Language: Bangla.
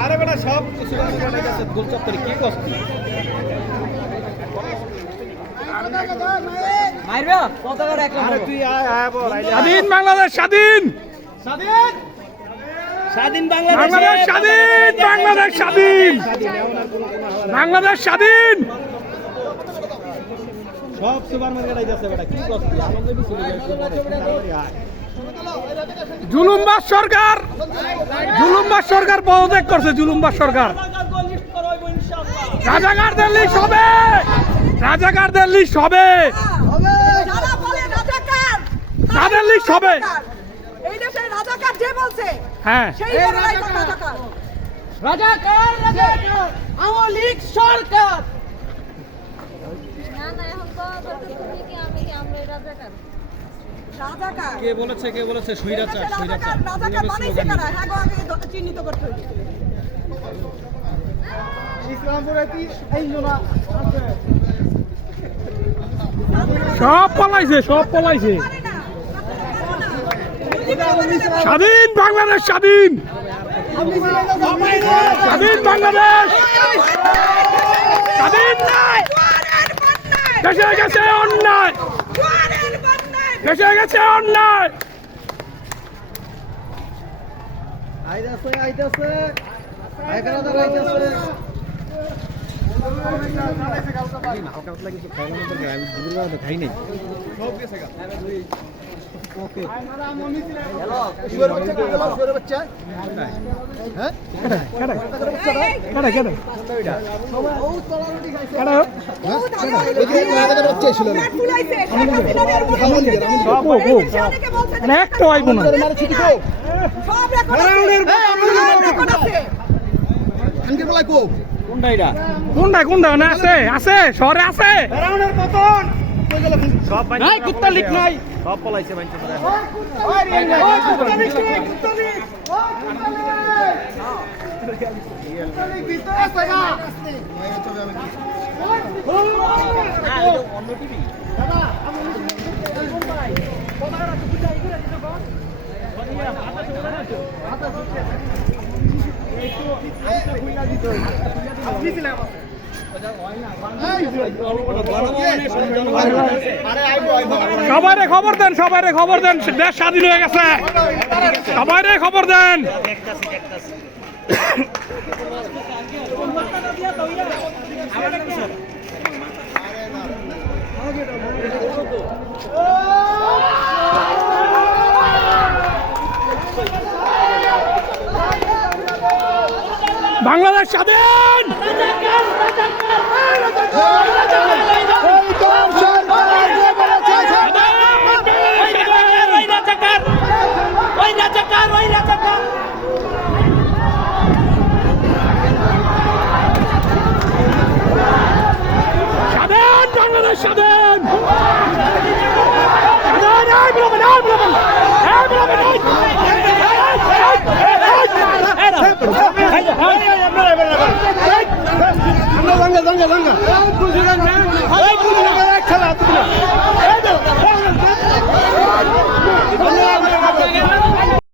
আরে বেটা সব কিছু গোলচত্বরে কি কষ্ট মারবে পতাকা রাখলাম। আরে তুই আয় বল। স্বাধীন বাংলাদেশ স্বাধীন স্বাধীন স্বাধীন বাংলাদেশ স্বাধীন বাংলাদেশ স্বাধীন বাংলাদেশ স্বাধীন। সব সুপার মার্কেট আইতাছে বেটা কি কষ্ট আমাদের কিছু জুলুমবাজ সরকার পদত্যাগ করছে। জুলুমবাজ সরকার রাজাকারদের লিস্ট হবে তাদের লিস্ট হবে। এই দেশের রাজাকার যে বলছে হ্যাঁ সেই রাজাকার আওয়ামী লীগ সরকার না এখন তো দরকার তুমি কি আমি কি আমরা রাজাকার রাজাকার কে বলেছে সুইরাচার রাজাকার বানাইছে কারা হ্যাঁ গো আগে চিহ্নিত করতে হবে। ইসলামপুরে কি এই জোনা সব পলাইছে স্বাধীন বাংলাদেশ স্বাধীন বাংলাদেশ স্বাধীন। দেশে গেছে অন্যায় আইতাছে আইকারাদার আইতাছে খাই নাই ওকে একটা আইব না কোনটা না আছে শহরে আছে সব নাই কুত্তা লিক নাই সব পলাইছে মাইনছে সবাইরে খবর দেন দেশ স্বাধীন হয়ে গেছে। সবাইরে খবর দেন। বাংলাদেশ স্বাধীন খেলা